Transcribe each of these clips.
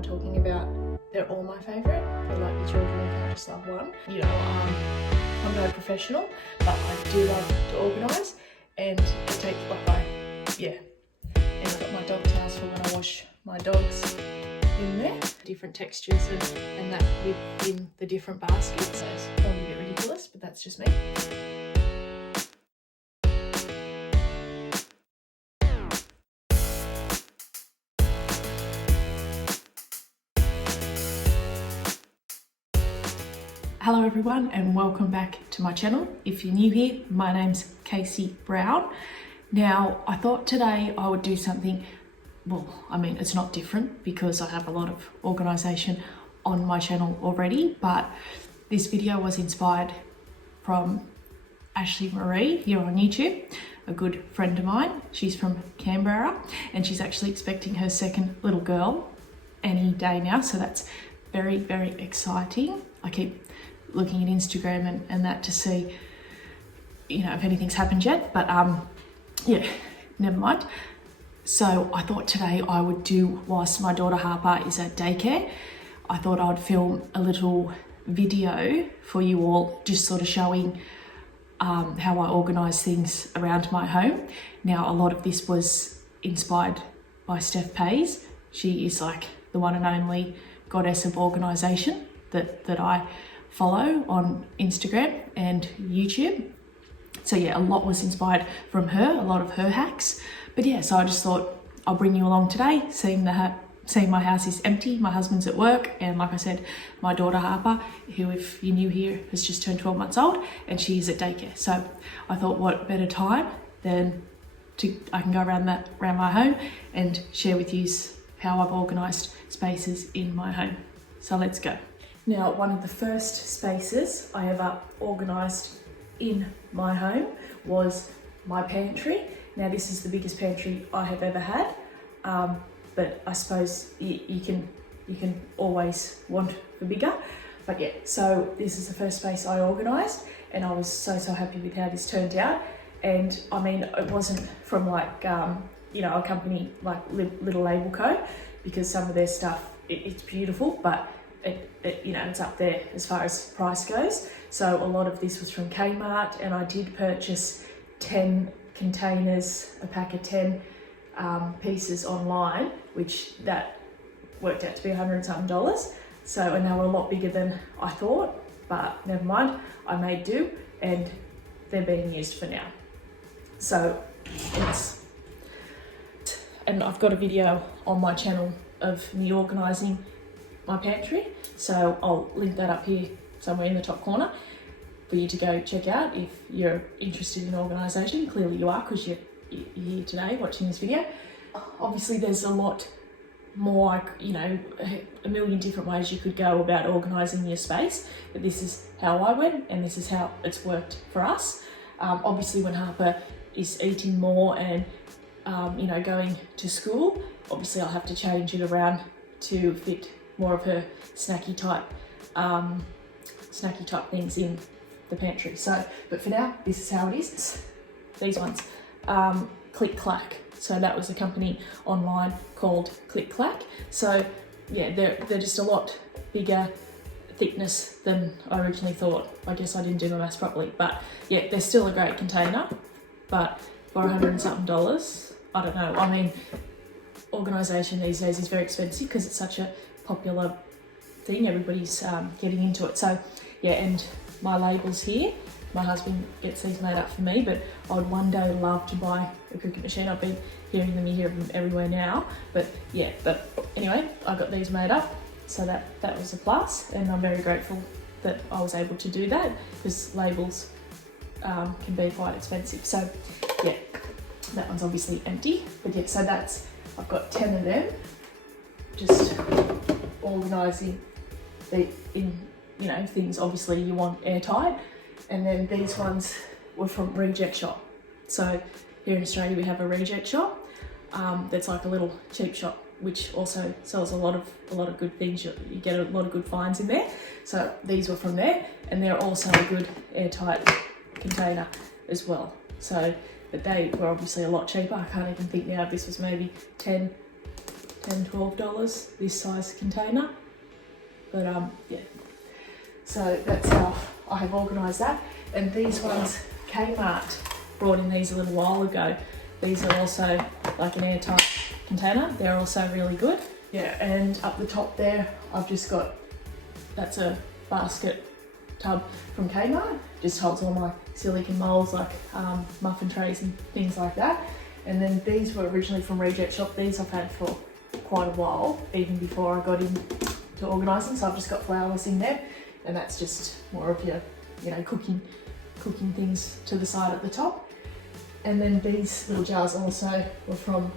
we're talking about, they're all my favourite. They're like your children, you can't just love one. You know, I'm no professional, but I do love to organise, and it takes and I've got my dog towels for when I wash my dogs in there. Different textures and that within the different baskets. So it's probably a bit ridiculous, but that's just me. Hello everyone and welcome back to my channel. If you're new here, my name's Casey Brown. Now I thought today I would do something, well, I mean it's not different because I have a lot of organisation on my channel already, but this video was inspired from Ashley Marie here on YouTube, a good friend of mine. She's from Canberra and she's actually expecting her second little girl any day now, so that's very, very exciting. I keep looking at Instagram and that to see, you know, if anything's happened yet, but yeah, never mind. So I thought today I would do, whilst my daughter Harper is at daycare, I thought I would film a little video for you all, just sort of showing how I organise things around my home. Now a lot of this was inspired by Steph Pase. She is like the one and only goddess of organisation that I follow on Instagram and YouTube. So yeah, a lot was inspired from her, a lot of her hacks. But yeah, so I just thought I'll bring you along today, seeing my house is empty, my husband's at work, and like I said, my daughter Harper, who if you're new here has just turned 12 months old, and she is at daycare. So I thought what better time than I can go around my home and share with you how I've organised spaces in my home. So let's go. Now, one of the first spaces I ever organised in my home was my pantry. Now, this is the biggest pantry I have ever had, but I suppose you can always want the bigger. But yeah, so this is the first space I organised, and I was so happy with how this turned out. And I mean, it wasn't from like you know, a company like Little Label Co, because some of their stuff it's beautiful, but it you know, it's up there as far as price goes. So a lot of this was from Kmart, and I did purchase 10 containers, a pack of 10 pieces online, which that worked out to be $100 and something. So, and they were a lot bigger than I thought, but never mind, I made do, and they're being used for now. So and I've got a video on my channel of me organising my pantry, so I'll link that up here somewhere in the top corner for you to go check out if you're interested in organisation. Clearly you are, because you're here today watching this video. Obviously there's a lot more, like, you know, a million different ways you could go about organising your space, but this is how I went and this is how it's worked for us. Obviously when Harper is eating more and you know, going to school, obviously I'll have to change it around to fit more of her snacky type things in the pantry. So, but for now, this is how it is. These ones, Click Clack. So that was a company online called Click Clack. So yeah, they're just a lot bigger thickness than I originally thought. I guess I didn't do my maths properly, but yeah, they're still a great container, but for $100 and something, I don't know. I mean, organisation these days is very expensive because it's such a popular thing. Everybody's getting into it. So yeah, and my labels here, my husband gets these made up for me, but I'd one day love to buy a Cricut machine. I've been hearing them, you hear them everywhere now, but yeah, but anyway, I got these made up, so that was a plus, and I'm very grateful that I was able to do that, because labels can be quite expensive. So yeah, that one's obviously empty, but yeah, so I've got 10 of them, just organising in, you know, things obviously you want airtight. And then these ones were from Reject Shop. So here in Australia we have a Reject Shop that's like a little cheap shop, which also sells a lot of good things. You get a lot of good finds in there. So these were from there, and they're also a good airtight container as well. So, but they were obviously a lot cheaper. I can't even think now, this was maybe 10 $10, $12, this size container. But yeah, so that's how I have organised that. And these ones, Kmart brought in these a little while ago. These are also like an airtight container. They're also really good. Yeah, and up the top there, I've just got, that's a basket tub from Kmart. Just holds all my silicone moulds like muffin trays and things like that. And then these were originally from Reject Shop. These I've had for quite a while, even before I got into organising. So I've just got flowers in there, and that's just more of your, you know, cooking things to the side at the top. And then these little jars also were from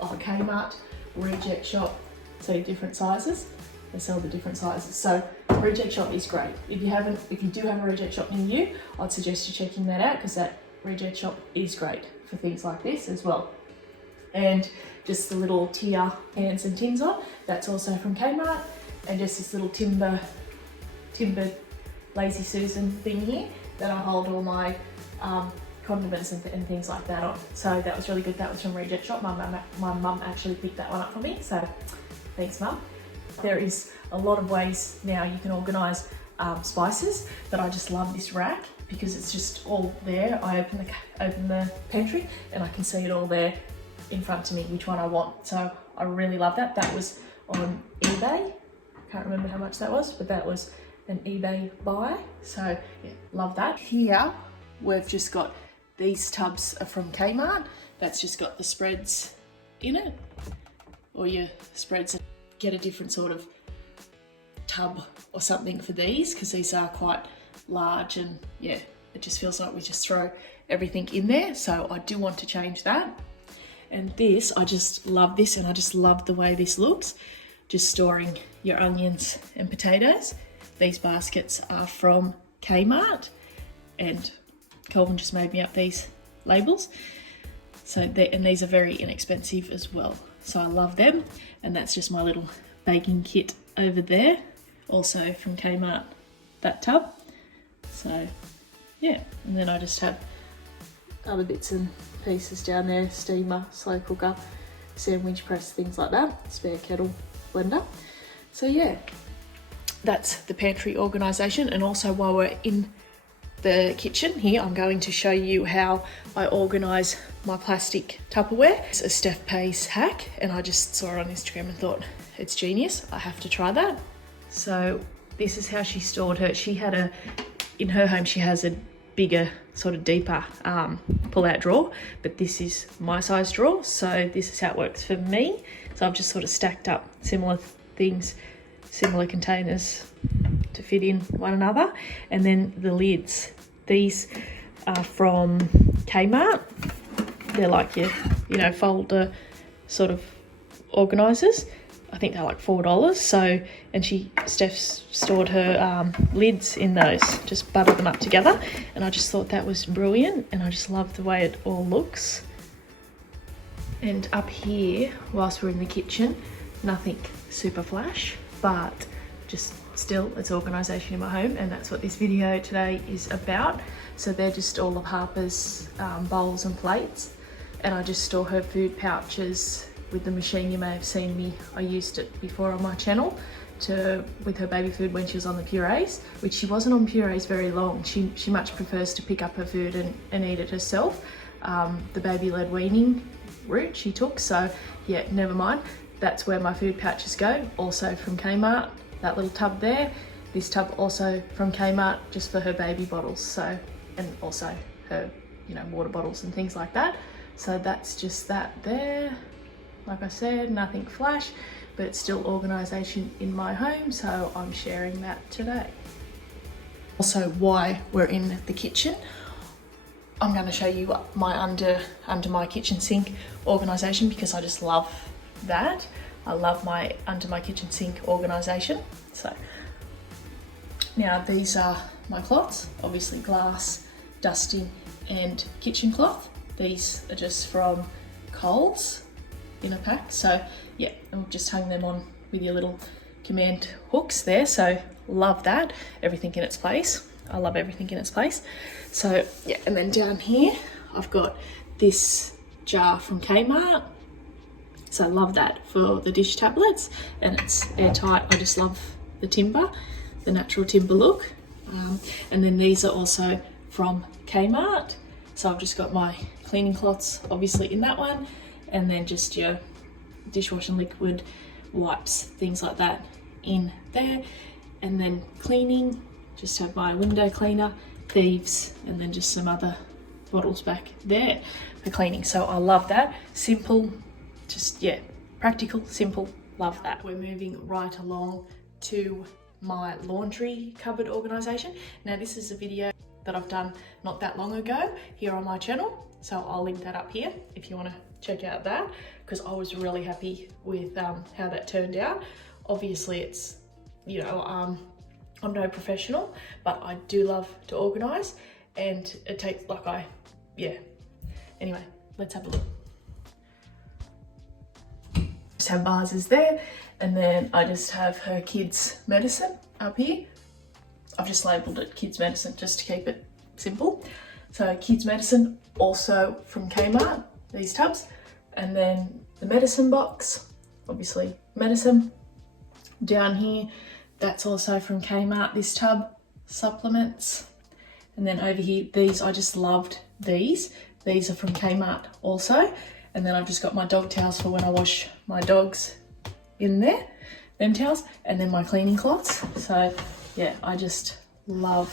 Kmart, Reject Shop, so different sizes. They sell the different sizes. So Reject Shop is great. If you do have a Reject Shop near you, I'd suggest you checking that out, because that Reject Shop is great for things like this as well. And just the little tier cans and tins on, that's also from Kmart. And just this little timber Lazy Susan thing here that I hold all my condiments and things like that on. So that was really good. That was from Reject Shop. My mum actually picked that one up for me, so thanks, Mum. There is a lot of ways now you can organise spices, but I just love this rack because it's just all there. I open the pantry and I can see it all there in front of me, which one I want. So I really love that. That was on eBay. Can't remember how much that was, but that was an eBay buy. So yeah, love that. Here we've just got these tubs are from Kmart. That's just got the spreads in it, or your spreads. Get a different sort of tub or something for these, because these are quite large, and yeah, it just feels like we just throw everything in there. So I do want to change that. And this, I just love this, and I just love the way this looks. Just storing your onions and potatoes. These baskets are from Kmart, and Kelvin just made me up these labels. So and these are very inexpensive as well. So I love them. And that's just my little baking kit over there, also from Kmart, that tub. So yeah, and then I just have other bits and pieces down there, steamer, slow cooker, sandwich press, things like that, spare kettle, blender. So yeah, that's the pantry organisation. And also while we're in the kitchen here, I'm going to show you how I organise my plastic Tupperware. It's a Steph pase hack, and I just saw it on Instagram and thought it's genius. I have to try that. So this is how she stored her. She had in her home, she has a bigger, sort of deeper pull-out drawer, but this is my size drawer. So this is how it works for me. So I've just sort of stacked up similar things, similar containers to fit in one another. And then the lids, these are from Kmart. They're like your, you know, folder sort of organisers. I think they're like $4. So, and Steph stored her lids in those, just buttered them up together. And I just thought that was brilliant, and I just love the way it all looks. And up here, whilst we're in the kitchen, nothing super flash, but just still, it's organisation in my home, and that's what this video today is about. So they're just all of Harper's bowls and plates, and I just store her food pouches with the machine. You may have seen me, I used it before on my channel with her baby food when she was on the purees, which she wasn't on purees very long. She much prefers to pick up her food and eat it herself. The baby-led weaning route she took, so yeah, never mind. That's where my food pouches go, also from Kmart. That little tub there. This tub also from Kmart, just for her baby bottles. So, and also her, you know, water bottles and things like that. So that's just that there. Like I said, nothing flash, but it's still organisation in my home, so I'm sharing that today. Also, why we're in the kitchen, I'm going to show you my under my kitchen sink organisation, because I just love that. I love my under my kitchen sink organisation. So now these are my cloths, obviously glass, dusting and kitchen cloth. These are just from Coles in a pack. So yeah, I've just hung them on with your little command hooks there. So love that, everything in its place. I love everything in its place. So yeah, and then down here I've got this jar from Kmart. So I love that for the dish tablets, and it's airtight. I just love the timber, the natural timber look. And then these are also from Kmart. So I've just got my cleaning cloths obviously in that one, and then just your dishwashing liquid, wipes, things like that in there. And then cleaning, just have my window cleaner, thieves, and then just some other bottles back there for cleaning. So I love that. Simple, just yeah, practical, simple, love that. We're moving right along to my laundry cupboard organisation. Now this is a video that I've done not that long ago here on my channel, so I'll link that up here if you want to check out that, because I was really happy with how that turned out. Obviously it's, you know, I'm no professional, but I do love to organise, and it takes yeah. Anyway, let's have a look. Just have vases there, and then I just have her kids' medicine up here. I've just labelled it kids' medicine just to keep it simple. So kids' medicine, also from Kmart, these tubs. And then the medicine box, obviously medicine. Down here, that's also from Kmart, this tub, supplements. And then over here, these, I just loved these. These are from Kmart also. And then I've just got my dog towels for when I wash my dogs in there, them towels, and then my cleaning cloths. So yeah, I just love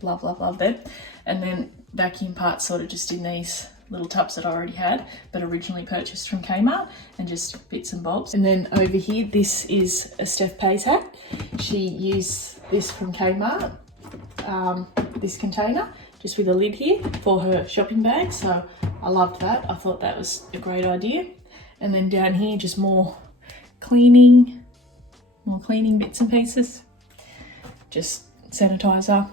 them. And then vacuum parts sort of just in these little tubs that I already had, but originally purchased from Kmart, and just bits and bobs. And then over here, this is a Steph pase hat. She used this from Kmart, this container, just with a lid here for her shopping bag. So I loved that. I thought that was a great idea. And then down here, just more cleaning bits and pieces. Just sanitizer,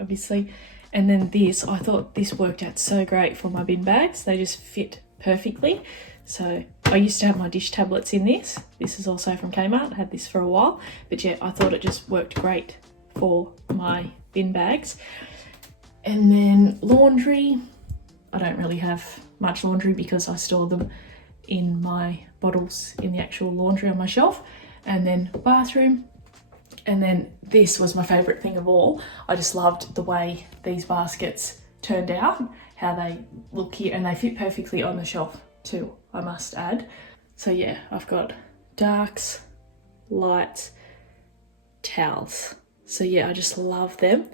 obviously. And then this, I thought this worked out so great for my bin bags. They just fit perfectly. So I used to have my dish tablets in this. This is also from Kmart. I had this for a while, but yeah, I thought it just worked great for my bin bags. And then laundry, I don't really have much laundry because I store them in my bottles in the actual laundry on my shelf. And then bathroom. And then this was my favourite thing of all. I just loved the way these baskets turned out, how they look here, and they fit perfectly on the shelf too, I must add. So yeah, I've got darks, lights, towels. So yeah, I just love them.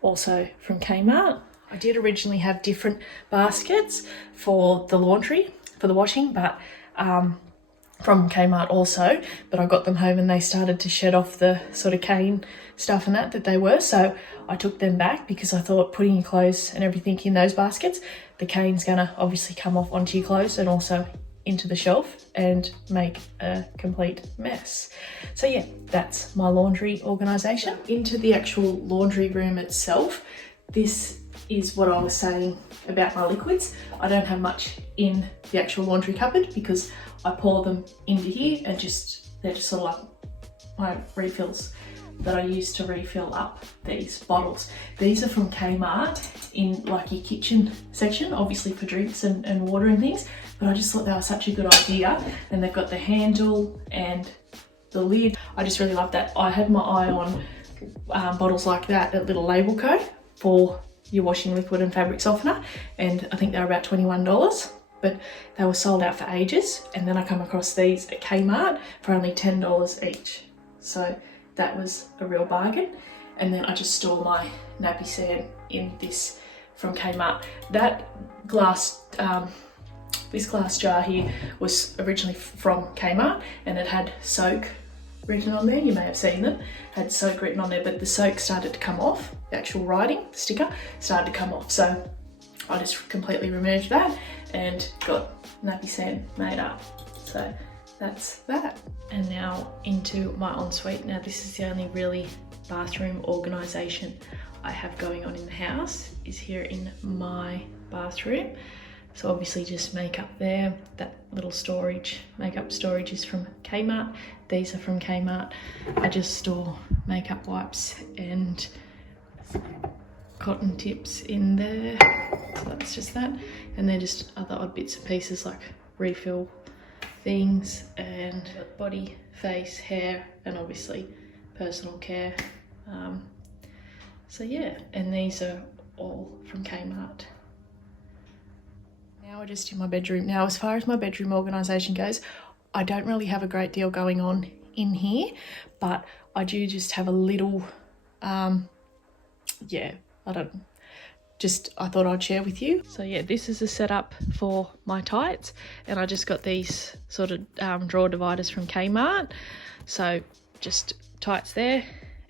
Also from Kmart. I did originally have different baskets for the laundry, for the washing, but from Kmart also, but I got them home and they started to shed off the sort of cane stuff and that they were, so I took them back because I thought putting your clothes and everything in those baskets, the cane's gonna obviously come off onto your clothes and also into the shelf and make a complete mess. So yeah, that's my laundry organisation. Into the actual laundry room itself, this is what I was saying about my liquids. I don't have much in the actual laundry cupboard because I pour them into here, and they're just sort of like my refills that I use to refill up these bottles. These are from Kmart in like your kitchen section, obviously for drinks and water and things, but I just thought they were such a good idea. And they've got the handle and the lid. I just really love that. I had my eye on bottles like that at Little Label Co. for your washing liquid and fabric softener, and I think they were about $21, but they were sold out for ages. And then I come across these at Kmart for only $10 each. So that was a real bargain. And then I just store my nappy sand in this from Kmart. That glass, this glass jar here was originally from Kmart, and it had soak written on there. You may have seen them, had soak written on there, but the soak started to come off. The actual writing, the sticker, started to come off. So I just completely removed that and got nappy sand made up. So that's that. And now into my ensuite. Now this is the only really bathroom organisation I have going on in the house, is here in my bathroom. So obviously just makeup there. That little storage, makeup storage, is from Kmart. These are from Kmart. I just store makeup wipes and cotton tips in there. So that's just that. And then just other odd bits and pieces like refill things, and body, face, hair, and obviously personal care. So yeah, and these are all from Kmart. Now we're just in my bedroom. Now, as far as my bedroom organisation goes, I don't really have a great deal going on in here, but I do just have a little, yeah, I thought I'd share with you. So yeah, this is a setup for my tights, and I just got these sort of drawer dividers from Kmart. So just tights there,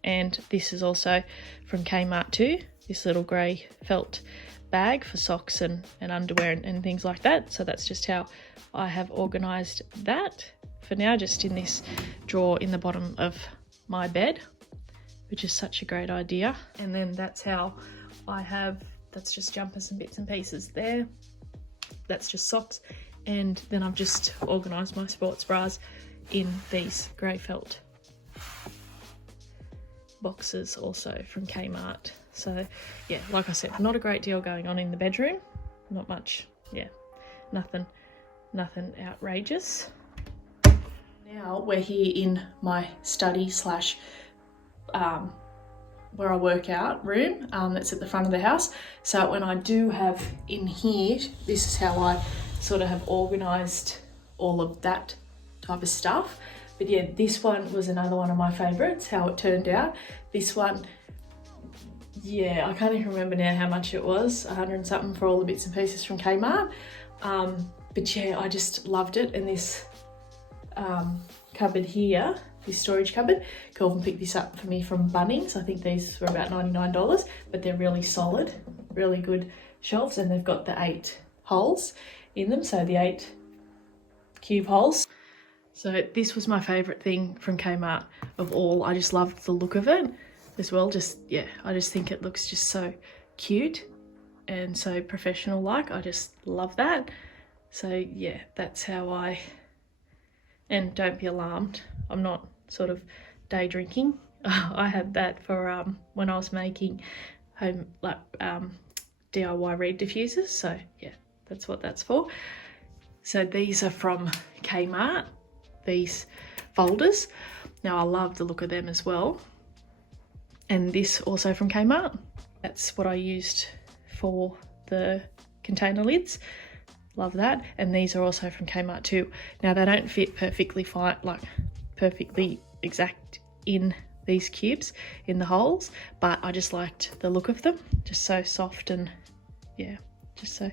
and this is also from Kmart too, this little grey felt bag for socks and underwear and things like that. So that's just how I have organised that for now, just in this drawer in the bottom of my bed, which is such a great idea. And then that's how I have, that's just jumpers and bits and pieces there. That's just socks. And then I've just organised my sports bras in these grey felt boxes also from Kmart. So yeah, like I said, not a great deal going on in the bedroom, not much, yeah, nothing outrageous. Now we're here in my study slash where I work out room, that's at the front of the house. So when I do have in here, this is how I sort of have organised all of that type of stuff. But yeah, this one was another one of my favourites, how it turned out. This one, yeah, I can't even remember now how much it was, 100 and something for all the bits and pieces from Kmart. But yeah, I just loved it. And this cupboard here, this storage cupboard, Kelvin picked this up for me from Bunnings. I think these were about $99, but they're really solid, really good shelves, and they've got the 8 holes in them, so the 8 cube holes. So this was my favourite thing from Kmart of all. I just loved the look of it as well. Just, yeah, I just think it looks just so cute and so professional like. I just love that. So yeah, that's how and don't be alarmed, I'm not sort of day drinking. I had that for when I was making home DIY reed diffusers. So yeah, that's what that's for. So these are from Kmart, these folders. Now I love the look of them as well. And this also from Kmart. That's what I used for the container lids. Love that. And these are also from Kmart too. Now they don't fit perfectly fine, like perfectly exact in these cubes in the holes, but I just liked the look of them, just so soft and yeah, just so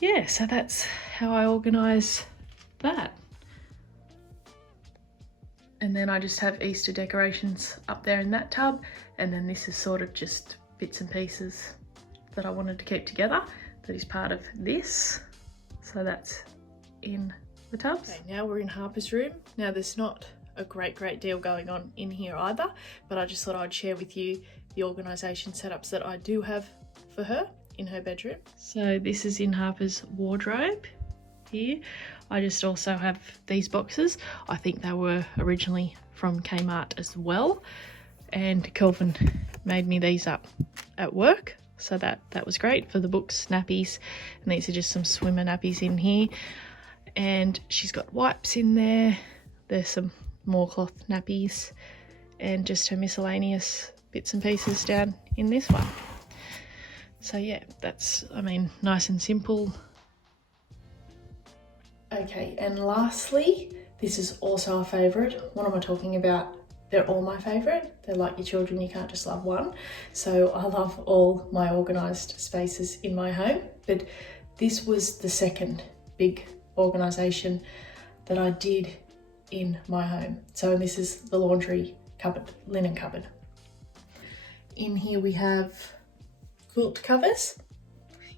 yeah. So that's how I organise that. And then I just have Easter decorations up there in that tub, and then this is sort of just bits and pieces that I wanted to keep together that is part of this. So that's in the tubs. Okay, now we're in Harper's room. Now there's not a great deal going on in here either, but I just thought I'd share with you the organisation setups that I do have for her in her bedroom. So this is in Harper's wardrobe here. I just also have these boxes. I think they were originally from Kmart as well, and Kelvin made me these up at work, so that was great for the books, nappies, and these are just some swimmer nappies in here. And she's got wipes in there. There's some more cloth nappies and just her miscellaneous bits and pieces down in this one. So yeah, that's, I mean, nice and simple. Okay, and lastly, this is also a favourite. What am I talking about? They're all my favourite. They're like your children, you can't just love one. So I love all my organised spaces in my home, but this was the second big organisation that I did in my home. So this is the laundry cupboard, linen cupboard. In here we have quilt covers.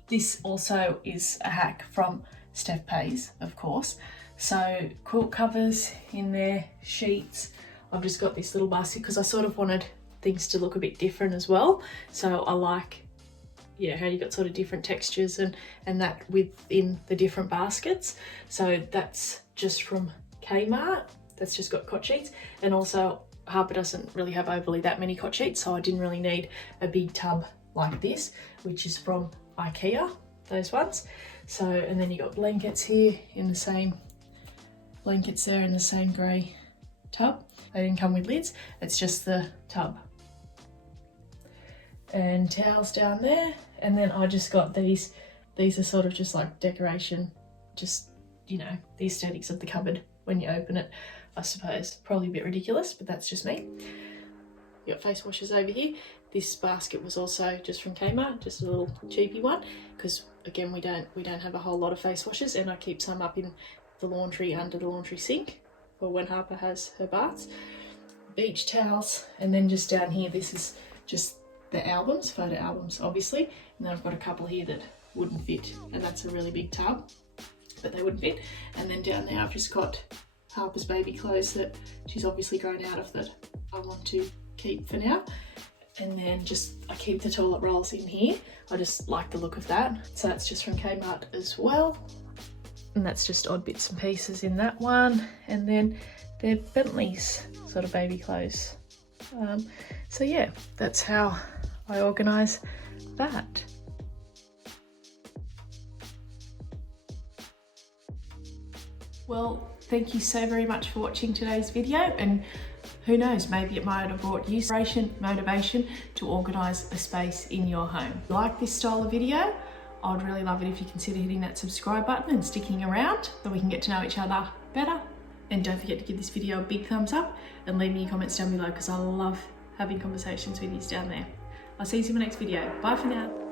This also is a hack from Steph Pase, of course. So quilt covers in there, sheets. I've just got this little basket because I sort of wanted things to look a bit different as well. So I like, yeah, how you got sort of different textures and that within the different baskets. So that's just from Kmart. That's just got cot sheets. And also Harper doesn't really have overly that many cot sheets, so I didn't really need a big tub like this, which is from IKEA, those ones. So, and then you got blankets here in the same blankets there in the same grey tub. They didn't come with lids, it's just the tub. And towels down there, and then I just got these. These are sort of just like decoration, just, you know, the aesthetics of the cupboard when you open it, I suppose. Probably a bit ridiculous, but that's just me. You got face washers over here. This basket was also just from Kmart, just a little cheapy one, because again we don't have a whole lot of face washers, and I keep some up in the laundry under the laundry sink for when Harper has her baths. Beach towels, and then just down here, this is just the albums, photo albums obviously, and then I've got a couple here that wouldn't fit, and that's a really big tub, but they wouldn't fit. And then down there I've just got Harper's baby clothes that she's obviously grown out of that I want to keep for now. And then just I keep the toilet rolls in here, I just like the look of that, so that's just from Kmart as well. And that's just odd bits and pieces in that one, and then they're Bentley's sort of baby clothes. So yeah, that's how I organise that. Well, thank you so very much for watching today's video, and who knows, maybe it might have brought you inspiration, motivation to organise a space in your home. If you like this style of video, I would really love it if you consider hitting that subscribe button and sticking around so we can get to know each other better. And don't forget to give this video a big thumbs up and leave me your comments down below, because I love having conversations with you down there. I'll see you in my next video. Bye for now.